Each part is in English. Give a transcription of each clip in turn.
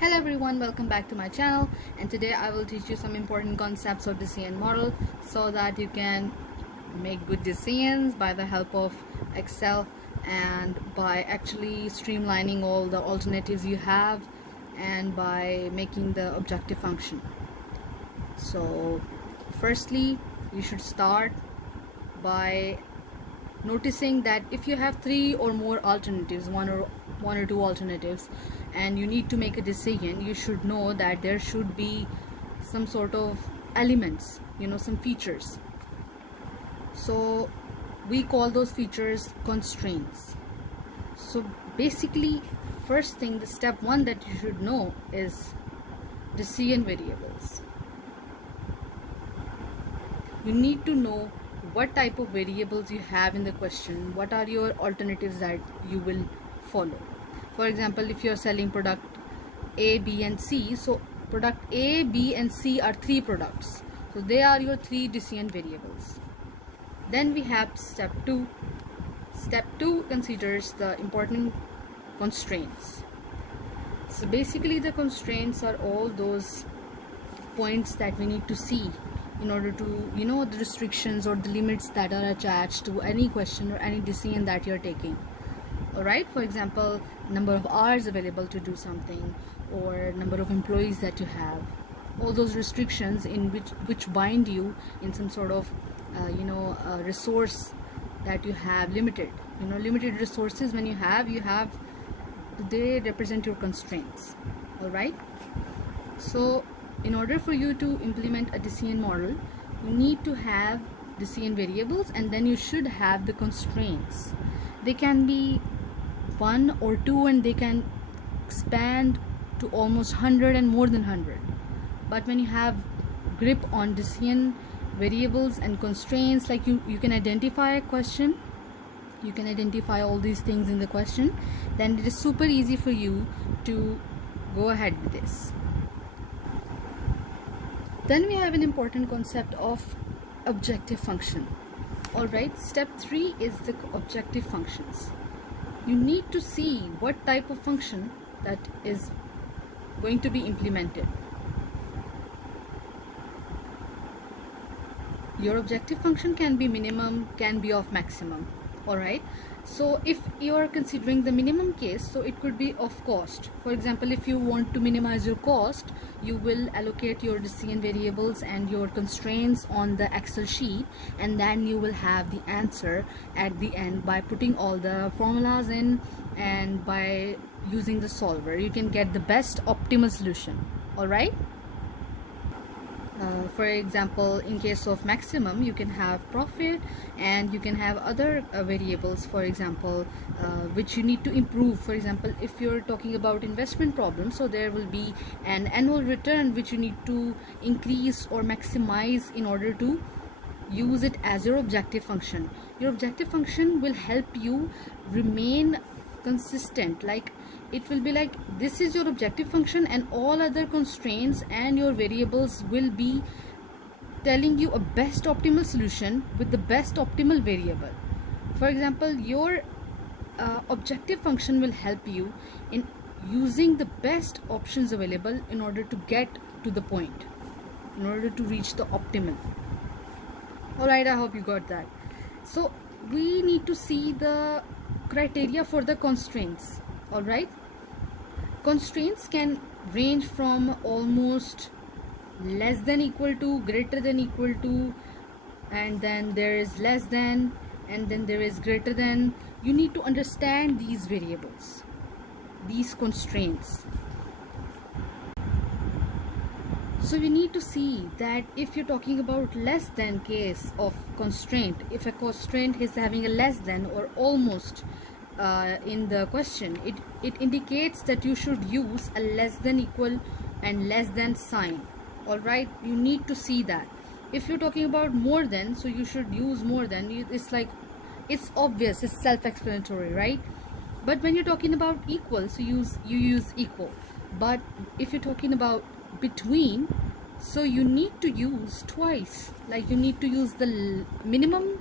Hello everyone, welcome back to my channel, and today I will teach you some important concepts of decision model so that you can make good decisions by the help of Excel and by actually streamlining all the alternatives you have and by making the objective function. So firstly, you should start by noticing that if you have three or more alternatives, one or two alternatives, and you need to make a decision, you should know that there should be some sort of elements, some features. So we call those features constraints. So basically, first thing, the step one that you should know is decision variables. You need to know what type of variables you have in the question, what are your alternatives that you will follow. For example, if you're selling product A, B and C, so product A, B and C are three products, so they are your three decision variables. Then we have step 2. Step 2 considers the important constraints. So basically the constraints are all those points that we need to see in order to, the restrictions or the limits that are attached to any question or any decision that you're taking. Alright, for example, number of hours available to do something, or number of employees that you have. All those restrictions in which bind you in some sort of resource that you have limited. Limited resources when you have they represent your constraints. Alright, so in order for you to implement a decision model, you need to have decision variables, and then you should have the constraints. They can be one or two, and they can expand to almost 100 and more than 100. But when you have grip on decision variables and constraints, like you can identify a question, you can identify all these things in the question, then it is super easy for you to go ahead with this. Then we have an important concept of objective function. Alright, step 3 is the objective functions. You need to see what type of function that is going to be implemented. Your objective function can be minimum, can be of maximum. Alright, so if you are considering the minimum case, so it could be of cost. For example, if you want to minimize your cost, you will allocate your decision variables and your constraints on the Excel sheet, and then you will have the answer at the end by putting all the formulas in, and by using the solver you can get the best optimal solution. Alright, for example, in case of maximum, you can have profit, and you can have other variables, for example, which you need to improve. For example, if you're talking about investment problems, so there will be an annual return which you need to increase or maximize in order to use it as your objective function. Your objective function will help you remain consistent. Like, it will be like, this is your objective function, and all other constraints and your variables will be telling you a best optimal solution with the best optimal variable. For example, your objective function will help you in using the best options available in order to get to the point, in order to reach the optimal. Alright, I hope you got that. So we need to see the criteria for the constraints. Alright, constraints can range from almost less than equal to, greater than equal to, and then there is less than, and then there is greater than. You need to understand these variables, these constraints. So we need to see that if you're talking about less than case of constraint, if a constraint is having a less than or almost in the question, it indicates that you should use a less than equal and less than sign. Alright, you need to see that. If you're talking about more than, so you should use more than. It's like, it's obvious, it's self-explanatory, right? But when you're talking about equal, so you use equal. But if you're talking about between, so you need to use twice. Like, you need to use the minimum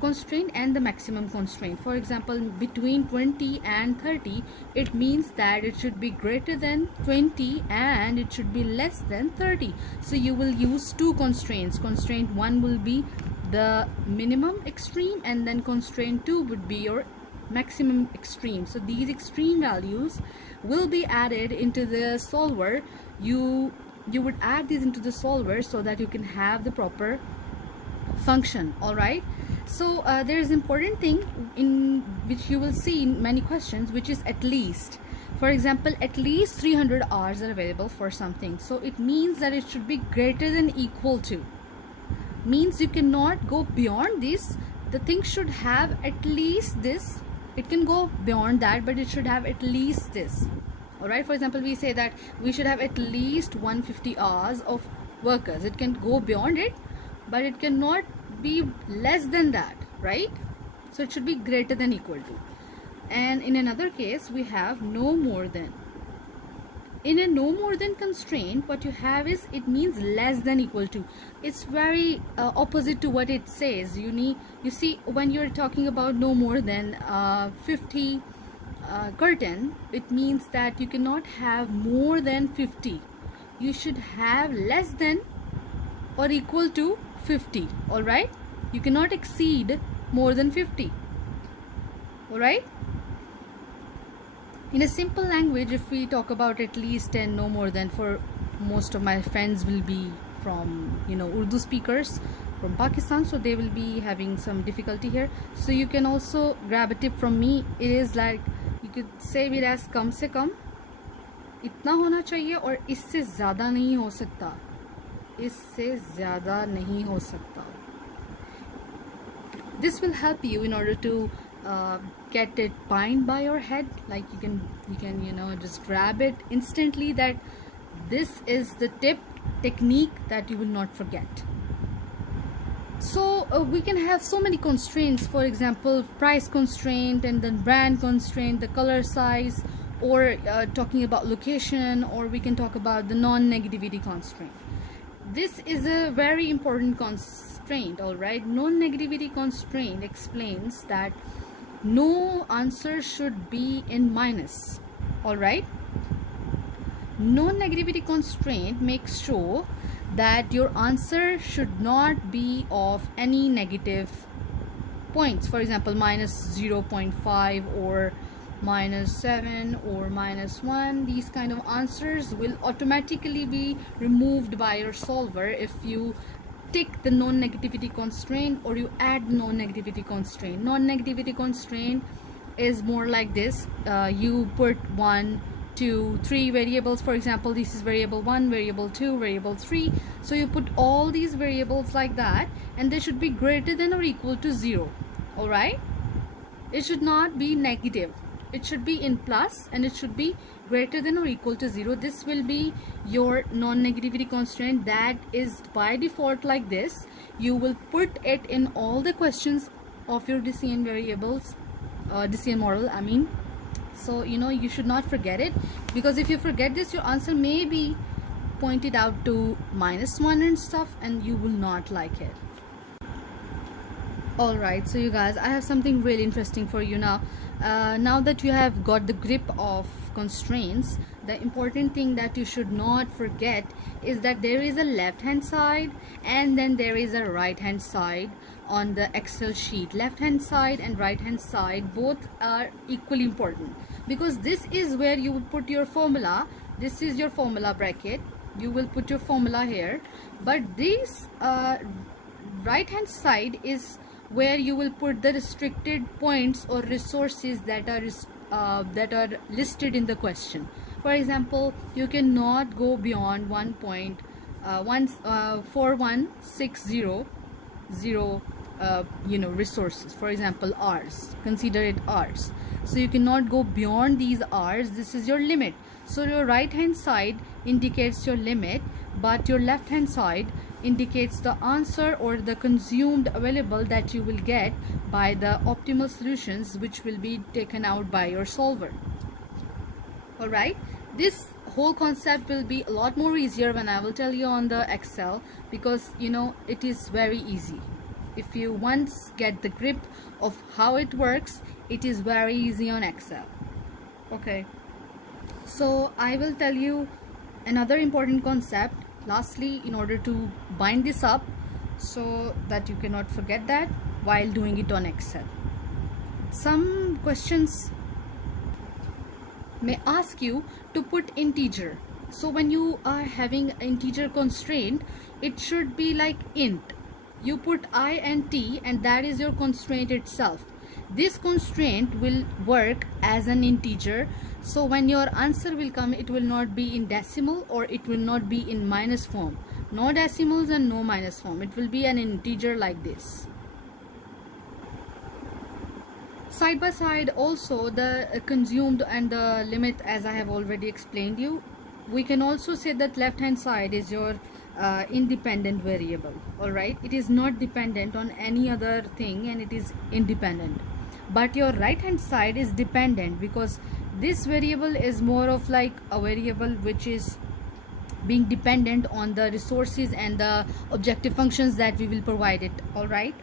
constraint and the maximum constraint. For example, between 20 and 30, it means that it should be greater than 20 and it should be less than 30. So you will use two constraints. Constraint 1 will be the minimum extreme, and then constraint 2 would be your maximum extreme. So these extreme values will be added into the solver. You would add these into the solver so that you can have the proper function. All right, so there is important thing in which you will see in many questions, which is at least. For example, at least 300 hours are available for something, so it means that it should be greater than equal to, means you cannot go beyond this. The thing should have at least this. It can go beyond that, but it should have at least this. All right, for example, we say that we should have at least 150 hours of workers. It can go beyond it, but it cannot be less than that, right? So it should be greater than equal to. And in another case, we have no more than. In a no more than constraint, what you have is, it means less than equal to. It's very opposite to what it says. You see, when you're talking about no more than 50 curtain, it means that you cannot have more than 50. You should have less than or equal to 50. All right, you cannot exceed more than 50. All right, in a simple language, if we talk about at least and no more than, for most of my friends will be from Urdu speakers from Pakistan, so they will be having some difficulty here. So you can also grab a tip from me. It is like, you could say it as कम से कम इतना होना चाहिए और इससे ज़्यादा नहीं हो सकता, इससे ज़्यादा नहीं हो सकता. This will help you in order to get it pinned by your head. Like you can just grab it instantly, that this is the technique that you will not forget. So we can have so many constraints. For example, price constraint, and then brand constraint, the color size, or talking about location, or we can talk about the non-negativity constraint. This is a very important constraint. All right, non-negativity constraint explains that no answer should be in minus. All right, non-negativity constraint makes sure that your answer should not be of any negative points. For example, minus 0.5 or minus 7 or minus 1. These kind of answers will automatically be removed by your solver if you tick the non-negativity constraint or you add non-negativity constraint. Non-negativity constraint is more like this. You put 1, 2, 3 variables. For example, this is variable 1, variable 2, variable 3. So you put all these variables like that, and they should be greater than or equal to 0. All right, it should not be negative. It should be in plus, and it should be greater than or equal to 0. This will be your non-negativity constraint. That is by default like this. You will put it in all the questions of your decision variables, decision model, I mean. So you should not forget it, because if you forget this, your answer may be pointed out to -1 and stuff, and you will not like it. Alright, so you guys, I have something really interesting for you now. Now that you have got the grip of constraints, the important thing that you should not forget is that there is a left hand side and then there is a right hand side on the Excel sheet. Left hand side and right hand side both are equally important, because this is where you would put your formula. This is your formula bracket. You will put your formula here, but this right hand side is where you will put the restricted points or resources that are listed in the question. For example, you cannot go beyond 1.4160 resources. For example, hours, consider it hours. So you cannot go beyond these hours. This is your limit. So your right hand side indicates your limit, but your left hand side indicates the answer or the consumed available that you will get by the optimal solutions, which will be taken out by your solver. All right, this whole concept will be a lot more easier when I will tell you on the Excel, because it is very easy. If you once get the grip of how it works, it is very easy on Excel. Okay, so I will tell you another important concept lastly in order to bind this up so that you cannot forget that while doing it on Excel. Some questions may ask you to put integer. So when you are having integer constraint, it should be like int. You put I and t, and that is your constraint itself. This constraint will work as an integer, so when your answer will come, it will not be in decimal or it will not be in minus form. No decimals and no minus form. It will be an integer like this. Side by side also the consumed and the limit, as I have already explained you. We can also say that left hand side is your independent variable. Alright, it is not dependent on any other thing and it is independent. But your right hand side is dependent, because this variable is more of like a variable which is being dependent on the resources and the objective functions that we will provide it. Alright.